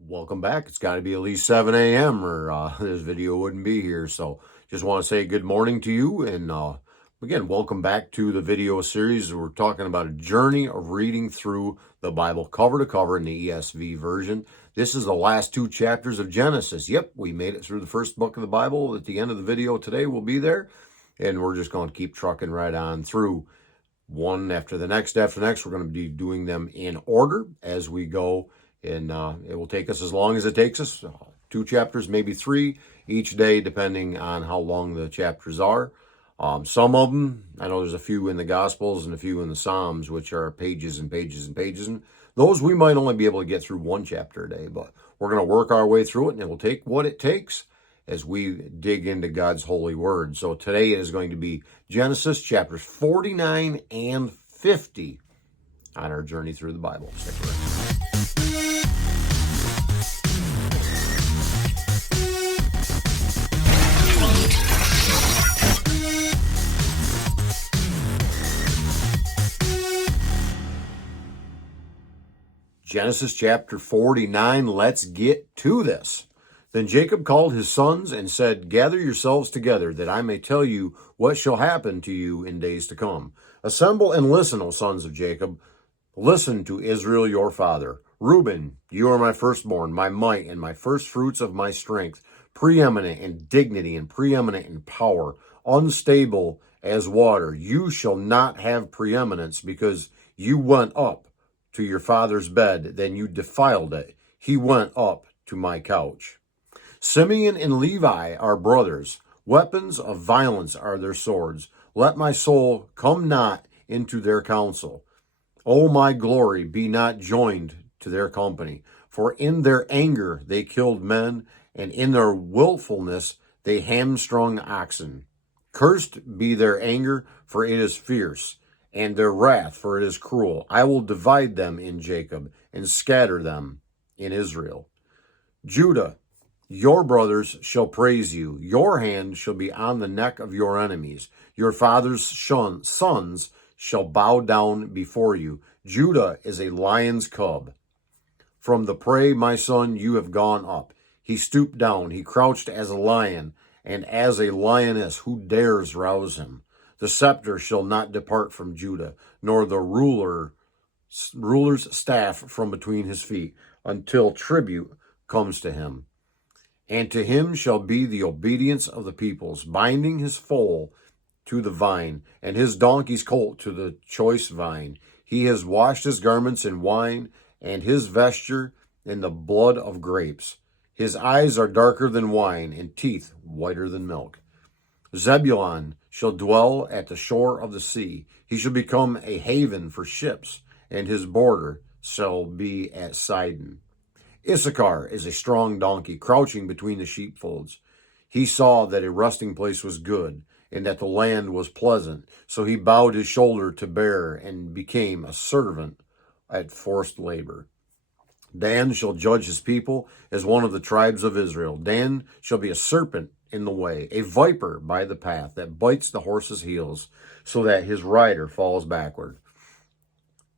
Welcome back. It's got to be at least 7 a.m. or this video wouldn't be here. So just want to say good morning to you. And again, welcome back to the video series. We're talking about a journey of reading through the Bible cover to cover in the ESV version. This is the last two chapters of Genesis. Yep, we made it through the first book of the Bible. At the end of the video today, we'll be there. And we're just going to keep trucking right on through one after the next. We're going to be doing them in order as we go. And it will take us as long as it takes us, 2 chapters, maybe 3 each day, depending on how long the chapters are. Some of them, I know there's a few in the Gospels and a few in the Psalms, which are pages and pages and pages. And those we might only be able to get through 1 chapter a day, but we're going to work our way through it, and it will take what it takes as we dig into God's holy word. So today it is going to be Genesis chapters 49 and 50 on our journey through the Bible. Stick around. Genesis chapter 49, let's get to this. Then Jacob called his sons and said, "Gather yourselves together, that I may tell you what shall happen to you in days to come. Assemble and listen, O sons of Jacob. Listen to Israel your father. Reuben, you are my firstborn, my might, and my first fruits of my strength, preeminent in dignity and preeminent in power, unstable as water. You shall not have preeminence, because you went up to your father's bed, then you defiled it. He went up to my couch. Simeon and Levi are brothers. Weapons of violence are their swords. Let my soul come not into their counsel. O my glory, be not joined to their company. For in their anger they killed men, and in their willfulness they hamstrung oxen. Cursed be their anger, for it is fierce, and their wrath, for it is cruel. I will divide them in Jacob, and scatter them in Israel. Judah, your brothers shall praise you. Your hand shall be on the neck of your enemies. Your father's sons shall bow down before you. Judah is a lion's cub. From the prey, my son, you have gone up. He stooped down. He crouched as a lion, and as a lioness, who dares rouse him? The scepter shall not depart from Judah, nor the ruler's staff from between his feet, until tribute comes to him. And to him shall be the obedience of the peoples, binding his foal to the vine, and his donkey's colt to the choice vine. He has washed his garments in wine, and his vesture in the blood of grapes. His eyes are darker than wine, and teeth whiter than milk. Zebulun shall dwell at the shore of the sea. He shall become a haven for ships, and his border shall be at Sidon. Issachar is a strong donkey, crouching between the sheepfolds. He saw that a resting place was good, and that the land was pleasant. So he bowed his shoulder to bear, and became a servant at forced labor. Dan shall judge his people as one of the tribes of Israel. Dan shall be a serpent in the way, a viper by the path, that bites the horse's heels, so that his rider falls backward.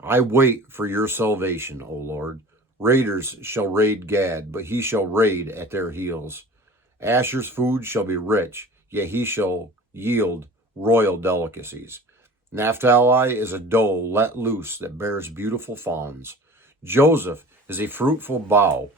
I wait for your salvation, O Lord. Raiders shall raid Gad, but he shall raid at their heels. Asher's food shall be rich, yet he shall yield royal delicacies. Naphtali is a doe let loose that bears beautiful fawns. Joseph is a fruitful bough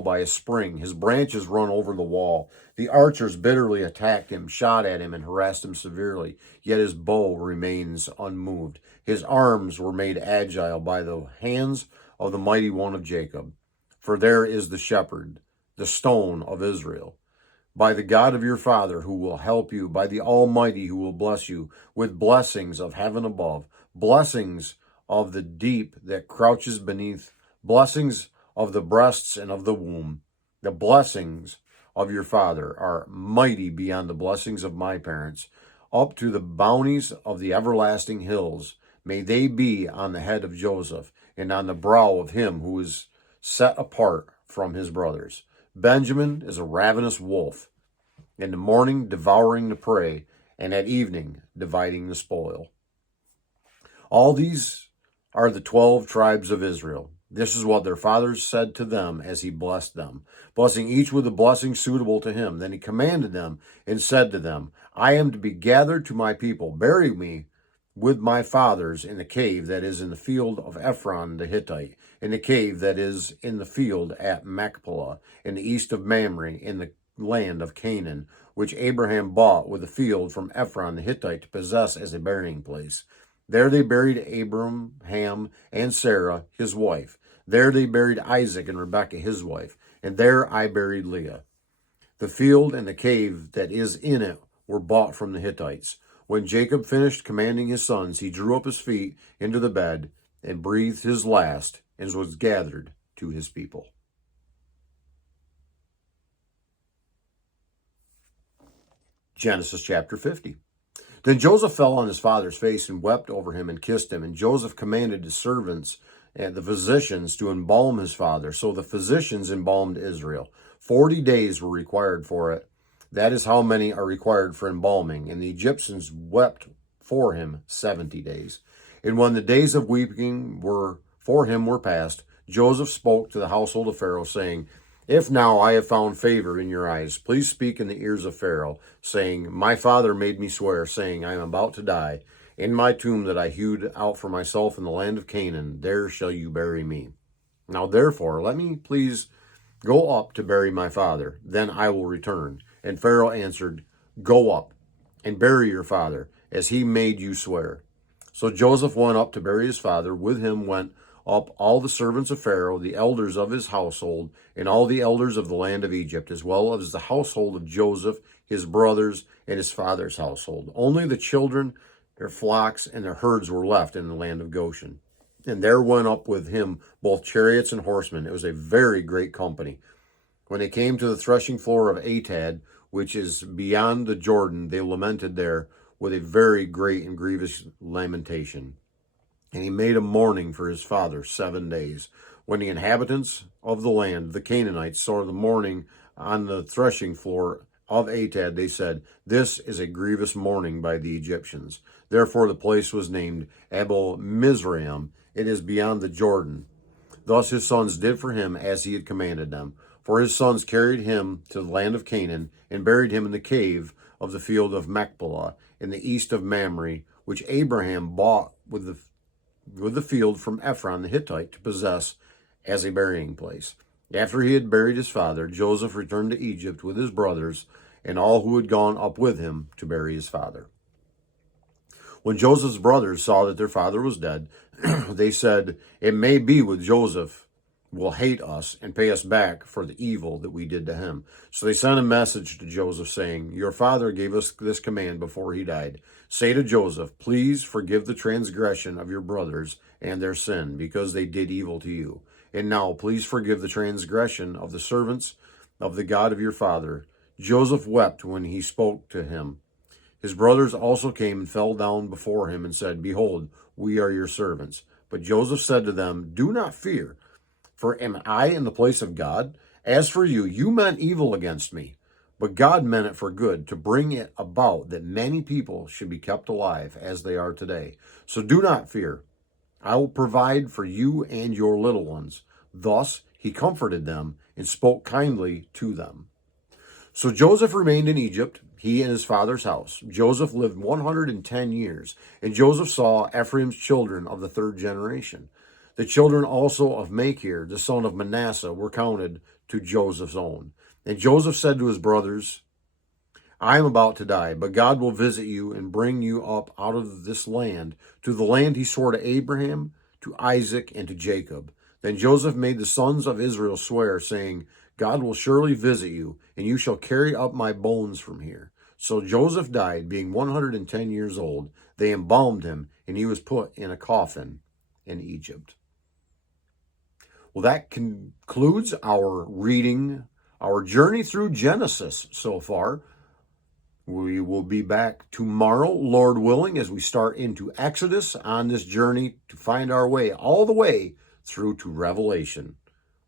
by a spring. His branches run over the wall. The archers bitterly attacked him, shot at him, and harassed him severely. Yet his bow remains unmoved. His arms were made agile by the hands of the mighty one of Jacob. For there is the shepherd, the stone of Israel. By the God of your father who will help you, by the Almighty who will bless you, with blessings of heaven above, blessings of the deep that crouches beneath, blessings of the breasts and of the womb. The blessings of your father are mighty beyond the blessings of my parents, up to the bounties of the everlasting hills. May they be on the head of Joseph, and on the brow of him who is set apart from his brothers. Benjamin is a ravenous wolf, in the morning devouring the prey, and at evening dividing the spoil. All these are the 12 tribes of Israel. This is what their fathers said to them as he blessed them, blessing each with a blessing suitable to him. Then he commanded them and said to them, I am to be gathered to my people. Bury me with my fathers in the cave that is in the field of Ephron the Hittite, in the cave that is in the field at Machpelah, in the east of Mamre, in the land of Canaan, which Abraham bought with the field from Ephron the Hittite to possess as a burying place. There they buried Abram, Ham, and Sarah, his wife. There they buried Isaac and Rebekah, his wife. And there I buried Leah. The field and the cave that is in it were bought from the Hittites. When Jacob finished commanding his sons, he drew up his feet into the bed and breathed his last and was gathered to his people. Genesis chapter 50. Then Joseph fell on his father's face and wept over him and kissed him. And Joseph commanded his servants and the physicians to embalm his father. So the physicians embalmed Israel. 40 days were required for it. That is how many are required for embalming. And the Egyptians wept for him 70 days. And when the days of weeping for him were past, Joseph spoke to the household of Pharaoh, saying, If now I have found favor in your eyes, please speak in the ears of Pharaoh, saying, My father made me swear, saying, I am about to die. In my tomb that I hewed out for myself in the land of Canaan, there shall you bury me. Now therefore, let me please go up to bury my father, then I will return. And Pharaoh answered, Go up and bury your father, as he made you swear. So Joseph went up to bury his father. With him went up all the servants of Pharaoh, the elders of his household, and all the elders of the land of Egypt, as well as the household of Joseph, his brothers, and his father's household. Only the children, their flocks, and their herds were left in the land of Goshen. And there went up with him both chariots and horsemen. It was a very great company. When they came to the threshing floor of Atad, which is beyond the Jordan, they lamented there with a very great and grievous lamentation. And he made a mourning for his father 7 days. When the inhabitants of the land, the Canaanites, saw the mourning on the threshing floor of Atad, they said, This is a grievous mourning by the Egyptians. Therefore the place was named Abel Mizraim. It is beyond the Jordan. Thus his sons did for him as he had commanded them. For his sons carried him to the land of Canaan and buried him in the cave of the field of Machpelah in the east of Mamre, which Abraham bought with the field from Ephron the Hittite to possess as a burying place. After he had buried his father, Joseph returned to Egypt with his brothers and all who had gone up with him to bury his father. When Joseph's brothers saw that their father was dead, they said, It may be with Joseph will hate us and pay us back for the evil that we did to him. So they sent a message to Joseph saying, Your father gave us this command before he died. Say to Joseph, Please forgive the transgression of your brothers and their sin, because they did evil to you. And now please forgive the transgression of the servants of the God of your father. Joseph wept when he spoke to him. His brothers also came and fell down before him and said, Behold, we are your servants. But Joseph said to them, Do not fear, for am I in the place of God? As for you, you meant evil against me, but God meant it for good, to bring it about that many people should be kept alive as they are today. So do not fear. I will provide for you and your little ones. Thus he comforted them and spoke kindly to them. So Joseph remained in Egypt, he and his father's house. Joseph lived 110 years, and Joseph saw Ephraim's children of the third generation. The children also of Machir, the son of Manasseh, were counted to Joseph's own. And Joseph said to his brothers, I am about to die, but God will visit you and bring you up out of this land to the land he swore to Abraham, to Isaac, and to Jacob. Then Joseph made the sons of Israel swear, saying, God will surely visit you, and you shall carry up my bones from here. So Joseph died, being 110 years old. They embalmed him, and he was put in a coffin in Egypt. Well, that concludes our reading, our journey through Genesis so far. We will be back tomorrow, Lord willing, as we start into Exodus on this journey to find our way all the way through to Revelation.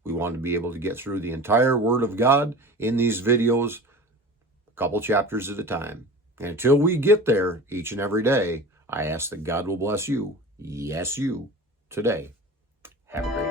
We want to be able to get through the entire Word of God in these videos, a couple chapters at a time. And until we get there each and every day, I ask that God will bless you, yes, you, today. Have a great day.